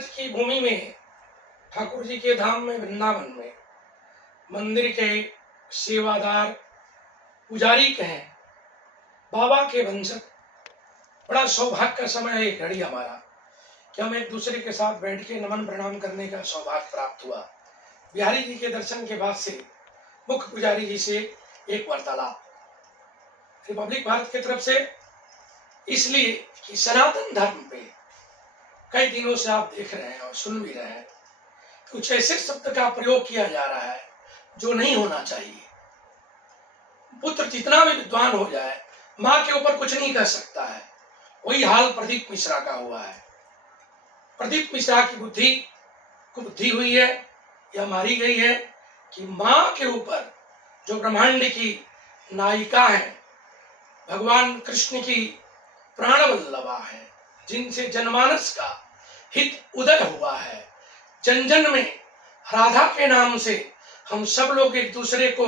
ब्रज की भूमि में, ठाकुर जी के धाम में, वृंदावन में मंदिर के सेवादार, पुजारी कहें, बाबा के वंशज, बड़ा सौभाग्य का समय है ये घड़ी हमारा कि हम एक दूसरे के साथ बैठ के नमन प्रणाम करने का सौभाग्य प्राप्त हुआ। बिहारी जी के दर्शन के बाद से मुख्य पुजारी जी से एक वार्तालाप रिपब्लिक भारत की तरफ से, इसलिए कि सनातन धर्म पे कई दिनों से आप देख रहे हैं और सुन भी रहे हैं, कुछ ऐसे शब्द का प्रयोग किया जा रहा है जो नहीं होना चाहिए। पुत्र जितना भी विद्वान हो जाए, माँ के ऊपर कुछ नहीं कर सकता है। वही हाल प्रदीप मिश्रा का हुआ है। प्रदीप मिश्रा की बुद्धि को बुद्धि हुई है या मारी गई है कि माँ के ऊपर जो ब्रह्मांड की नायिका है, भगवान कृष्ण की प्राणवल्लभा है, जिनसे जनमानस का हित उदय हुआ है, जन जन में राधा के नाम से हम सब लोग एक दूसरे को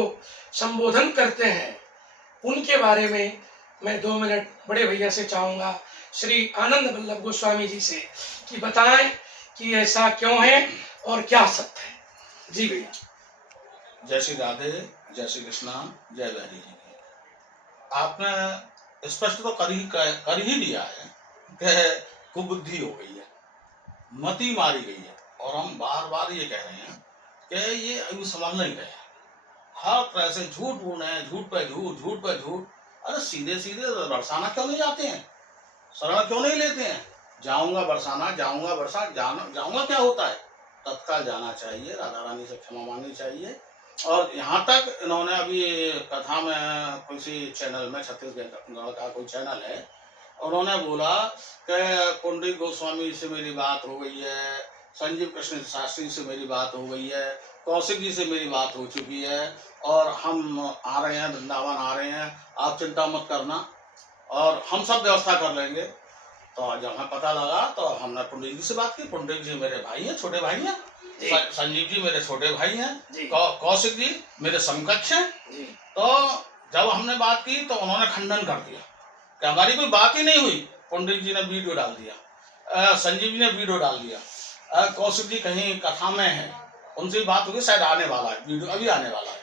संबोधन करते हैं, उनके बारे में मैं 2 मिनट बड़े भैया से चाहूंगा, श्री आनंद वल्लभ गोस्वामी जी से, कि बताएं कि ऐसा क्यों है और क्या सत्य है। जी भैया। जय श्री राधे, जय श्री कृष्णा, जय बिहारी जी। आपने स्पष्ट तो कर ही दिया है कि कुबुद्धि हो गई है, मति मारी गई है, और हम बार बार ये कह रहे हैं कि ये अभी समझ नहीं गए। हर तरह से झूठ बोल रहे हैं, झूठ पे झूठ, झूठ पे झूठ। अरे सीधे सीधे बरसाना क्यों नहीं जाते हैं, शरण क्यों नहीं लेते हैं? जाऊंगा बरसाना, जाऊंगा बरसा, जाऊंगा क्या होता है? तत्काल जाना चाहिए, राधा रानी से क्षमा मांगनी चाहिए। और यहाँ तक इन्होंने अभी कथा में किसी चैनल में, छत्तीसगढ़ का कोई चैनल है, उन्होंने बोला कि पुंडरीक गोस्वामी से मेरी बात हो गई है, संजीव कृष्ण शास्त्री से मेरी बात हो गई है, कौशिक जी से मेरी बात हो चुकी है, और हम आ रहे हैं, वृंदावन आ रहे हैं, आप चिंता मत करना और हम सब व्यवस्था कर लेंगे। तो जब हमें पता लगा तो हमने पुंडरीक जी से बात की। पुंडरीक जी मेरे भाई हैं, छोटे भाई हैं, संजीव जी मेरे छोटे भाई हैं, कौशिक जी मेरे समकक्ष हैं। तो जब हमने बात की तो उन्होंने खंडन कर दिया कि हमारी कोई बात ही नहीं हुई। पुंडरीक जी ने वीडियो डाल दिया, संजीव जी ने वीडियो डाल दिया, कौशिक जी कहीं कथा में है, उनसे बात होगी, शायद आने वाला है, वीडियो अभी आने वाला है।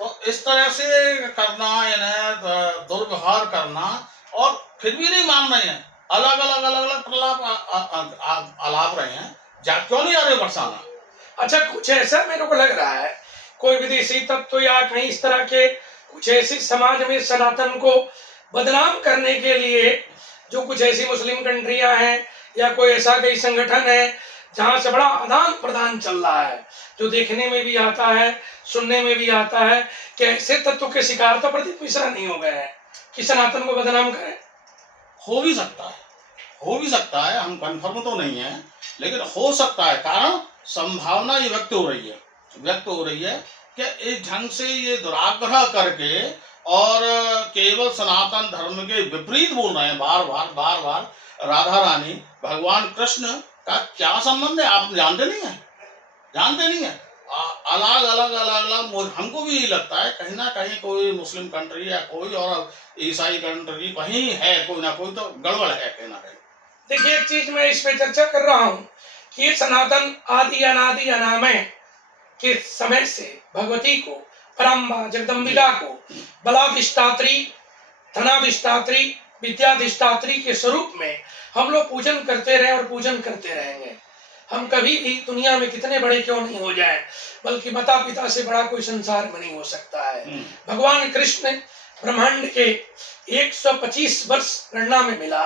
तो इस तरह से करना, इन्हें दुर्व्यवहार करना, और फिर भी नहीं मान रहे हैं, अलग अलग प्रलाप आलाप रहे हैं। क्यों नहीं आ रहे बरसाना? अच्छा, कुछ ऐसा मेरे को लग रहा है, कोई विदेशी तत्व या कहीं इस तरह के कुछ ऐसी समाज में सनातन को बदनाम करने के लिए, जो कुछ ऐसी मुस्लिम कंट्रियां हैं या कोई ऐसा कोई संगठन है जहां से बड़ा आदान प्रदान चल रहा है, जो देखने में भी आता है, सुनने में भी आता है, कि ऐसे तत्व के शिकार तो प्रदीप मिश्रा नहीं हो गए हैं कि सनातन को बदनाम करें। हो भी सकता है, हम कंफर्म तो नहीं है, लेकिन हो सकता है। कारण संभावना ये व्यक्त हो रही है कि इस ढंग से ये दुराग्रह करके और केवल सनातन धर्म के विपरीत बोल रहे हैं बार बार। राधा रानी, भगवान कृष्ण का क्या संबंध है? आप जानते नहीं है। अलग हमको भी यही लगता है कहीं ना कहीं कोई मुस्लिम कंट्री या कोई और ईसाई कंट्री कहीं है, कोई ना कोई तो गड़बड़ है कहीं ना कहीं। देखिए, एक चीज मैं इस पे चर्चा कर रहा हूँ कि सनातन आदि अनादि अनामय के समय से भगवती को, परम्बा जगदम्बिका को बलाधिष्ठात्री, धनाधिष्ठात्री, विद्याधिष्ठात्री के स्वरूप में हम लोग पूजन करते रहे और पूजन करते रहेंगे। हम कभी भी दुनिया में कितने बड़े क्यों नहीं हो जाए, बल्कि माता पिता से बड़ा कोई संसार में नहीं हो सकता है। भगवान कृष्ण ब्रह्मांड के 125 वर्ष गणना में मिला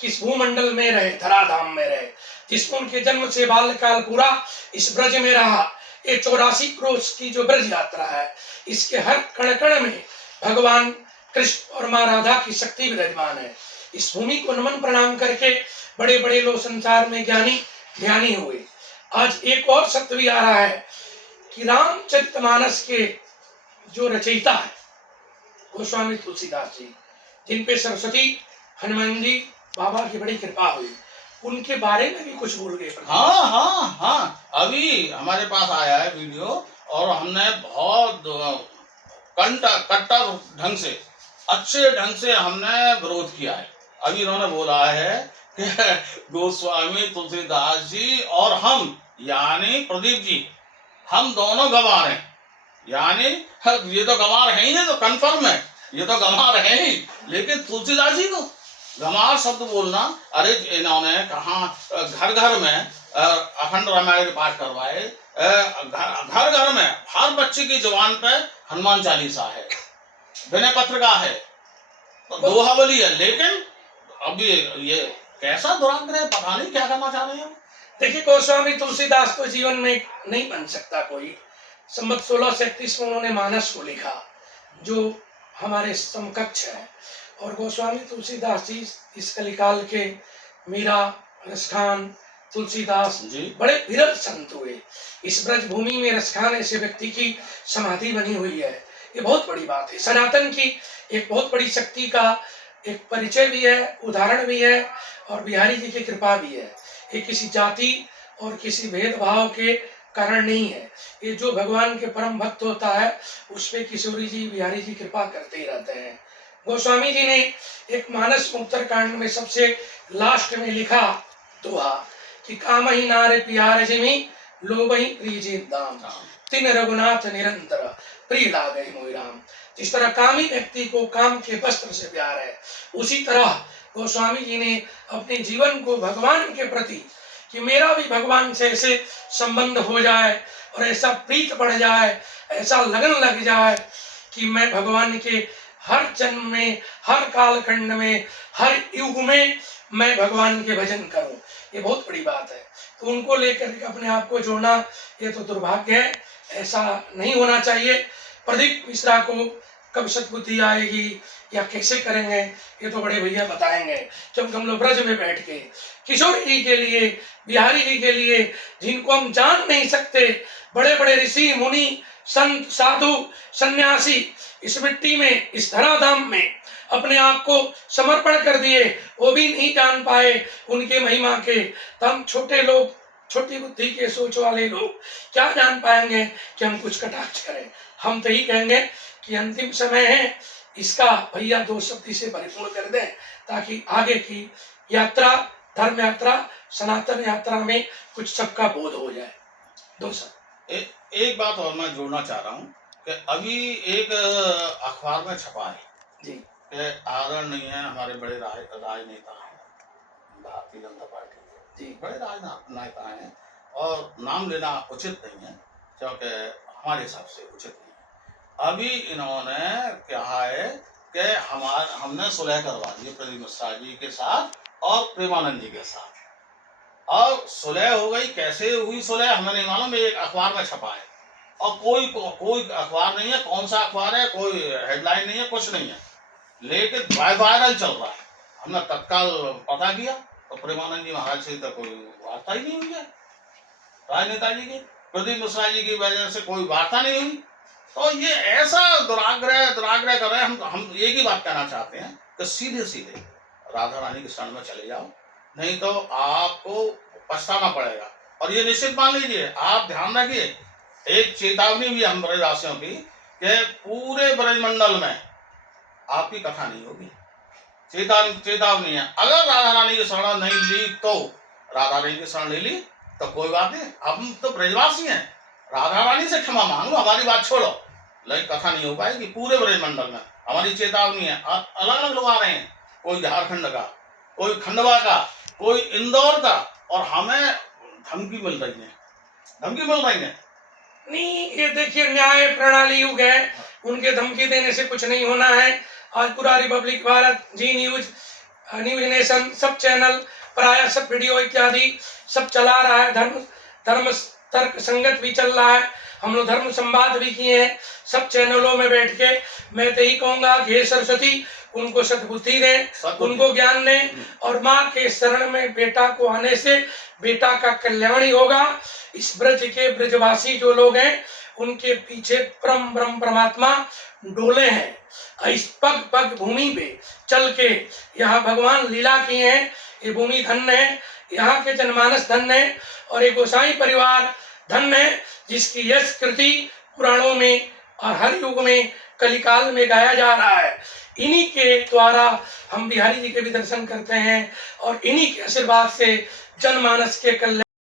कि इस भूमंडल में रहे, धराधाम में रहे, जिसमें उनके जन्म से बाल्यकाल पूरा इस ब्रज में रहा। ये 84 क्रोश की जो ब्रज यात्रा है, इसके हर कण कण में भगवान कृष्ण और माँ राधा की शक्ति विराजमान है। इस भूमि को नमन प्रणाम करके बड़े बड़े लोग संसार में ज्ञानी ध्यानी हुए। आज एक और सत्य भी आ रहा है कि रामचरितमानस के जो रचयिता है गोस्वामी तुलसीदास जी, जिन पे सरस्वती हनुमान जी बाबा की बड़ी कृपा हुई, उनके बारे में भी कुछ बोल गए। हाँ, अभी हमारे पास आया है वीडियो, और हमने बहुत कट्टर ढंग से, अच्छे ढंग से हमने विरोध किया है। अभी इन्होंने बोला है कि गोस्वामी तुलसीदास जी और हम यानी प्रदीप जी, हम दोनों गंवार हैं। यानी ये तो गंवार है ही नहीं, तो कंफर्म है ये तो गंवार है ही, लेकिन तुलसीदास जी को गंवार शब्द बोलना, अरे इन्होंने कहा घर घर में अखंड रामायण के पाठ करवाए, घर घर में हर बच्चे की जुबान पे हनुमान चालीसा है, विनय पत्रिका है, तो दोहावली है, लेकिन अब ये कैसा दुराग्रह है, पता नहीं क्या करना चाह रहे हैं। देखिए, गोस्वामी तुलसीदास तो जीवन में नहीं बन सकता कोई। संवत 1637 में उन्होंने मानस को लिखा, जो हमारे समकक्ष है। और गोस्वामी तुलसीदास जी इस कलिकाल के मीरा, रसखान, तुलसीदास बड़े विरल संत हुए। इस ब्रज भूमि में रसखान ऐसे व्यक्ति की समाधि बनी हुई है, ये बहुत बड़ी बात है। सनातन की एक बहुत बड़ी शक्ति का एक परिचय भी है, उदाहरण भी है, और बिहारी जी की कृपा भी है। ये किसी जाति और किसी भेदभाव के कारण नहीं है। ये जो भगवान के परम भक्त होता है उस पे किशोरी जी, बिहारी जी कृपा करते ही रहते हैं। गोस्वामी जी ने एक मानस उत्तरकांड में सबसे लास्ट में लिखा दोहा कि काम ही नारे प्यार जिमी लोभ ही प्रिय दाम, तिन रघुनाथ निरंतर प्रिय लागे मोहि राम। जिस तरह कामी व्यक्ति को काम के वस्त्र से प्यार है, उसी तरह गोस्वामी जी ने अपने जीवन को भगवान के प्रति, कि मेरा भी भगवान से ऐसे संबंध हो जाए और ऐसा प्रीत बढ़ जाए, ऐसा लगन लग जाए कि मैं भगवान के हर जन्म में, हर कालखंड में, हर युग में मैं भगवान के भजन करूं। ये बहुत बड़ी बात है। तो उनको लेकर के अपने आप को जोड़ना ये तो दुर्भाग्य है, ऐसा नहीं होना चाहिए। प्रदीप मिश्रा को कब सद्बुद्धि आएगी या कैसे करेंगे, ये तो बड़े भैया बताएंगे। जब हम लोग ब्रज में बैठ के किशोर जी के लिए, बिहारी जी के लिए, जिनको हम जान नहीं सकते, बड़े बड़े ऋषि मुनि, संत, साधु, सन्यासी इस मिट्टी में, इस धराधाम में अपने आप को समर्पण कर दिए, वो भी नहीं जान पाए उनके महिमा के। तो हम छोटे लोग, छोटी बुद्धि के सोच वाले लोग क्या जान पाएंगे कि हम कुछ कटाक्ष करें। हम तो ही कहेंगे कि अंतिम समय है, इसका भैया 2 शब्द से परिपूर्ण कर दें, ताकि आगे की यात्रा, धर्म यात्रा, सनातन यात्रा में कुछ सबका बोध हो जाए। 2 शब्द। एक बात और मैं जोड़ना चाह रहा हूँ कि अभी एक अखबार में छपा है जी कि आदरणीय हमारे बड़े राजनेता हैं, भारतीय जनता पार्टी के, जी बड़े राजनेता हैं, और नाम लेना उचित नहीं है, क्योंकि हमारे हिसाब से उचित नहीं है। अभी इन्होंने कहा है कि हमने सुलह करवा दी प्रदीप मिश्रा जी के साथ और प्रेमानंद जी के साथ, और सुलह हो गई। कैसे हुई सुलह हमें नहीं मालूम, एक अखबार में छपा है, और कोई अखबार नहीं है, कौन सा अखबार है, कोई हेडलाइन नहीं है, कुछ नहीं है, लेकिन वायरल चल रहा है। हमने तत्काल पता किया तो प्रेमानंद जी महाराज से तो कोई वार्ता ही नहीं हुई है, राजनेता जी की, प्रदीप मिश्रा जी की वजह से कोई वार्ता नहीं हुई। तो ये ऐसा दुराग्रह कर रहे हैं। हम एक ही बात कहना चाहते हैं कि सीधे सीधे राधा रानी के शरण में चले जाओ, नहीं तो आपको पछताना पड़ेगा। और ये निश्चित मान लीजिए, आप ध्यान रखिए, एक चेतावनी भी हम ब्रजवासियों की कि पूरे ब्रजमंडल में आपकी कथा नहीं होगी। चेतावनी है। अगर राधा रानी की शरण नहीं ली तो, राधा रानी की शरण ले ली तो कोई बात नहीं, हम तो ब्रजवासी हैं, राधा रानी से क्षमा मांग लो, हमारी बात छोड़ो, लेकिन कथा नहीं हो पाएगी पूरे ब्रजमंडल में। हमारी चेतावनी है। अलग अलग लोग आ रहे हैं, कोई झारखंड का, कोई खंडवा का, कोई इंदौर का, और हमें धमकी मिल रही है। नहीं, ये देखिए, न्याय प्रणाली युग है, उनके धमकी देने से कुछ नहीं होना है। आज पूरा रिपब्लिक भारत, जी न्यूज, न्यूज नेशन, सब चैनल प्राय सब वीडियो इत्यादि सब चला रहा है। धर्म तर्क संगत भी चल रहा है, हम लोग धर्म संवाद भी किए हैं सब चैनलों में बैठ के। मैं तो यही कहूंगा कि हे सरस्वती उनको सद्बुद्धि दें, उनको ज्ञान दें, और माँ के शरण में बेटा को आने से बेटा का कल्याण ही होगा। इस ब्रज के ब्रजवासी जो लोग हैं, उनके पीछे ब्रह्म परमात्मा डोले हैं। इस पग पग भूमि पे चल के यहाँ भगवान लीला किए हैं। ये भूमि धन्य है, यहाँ के जनमानस धन्य है, और ये गोसाई परिवार धन्य है, जिसकी यश कृति पुराणों में और हर युग में कलिकाल में गाया जा रहा है। इन्हीं के द्वारा हम बिहारी जी के भी दर्शन करते हैं और इन्हीं के आशीर्वाद से जनमानस के कल्याण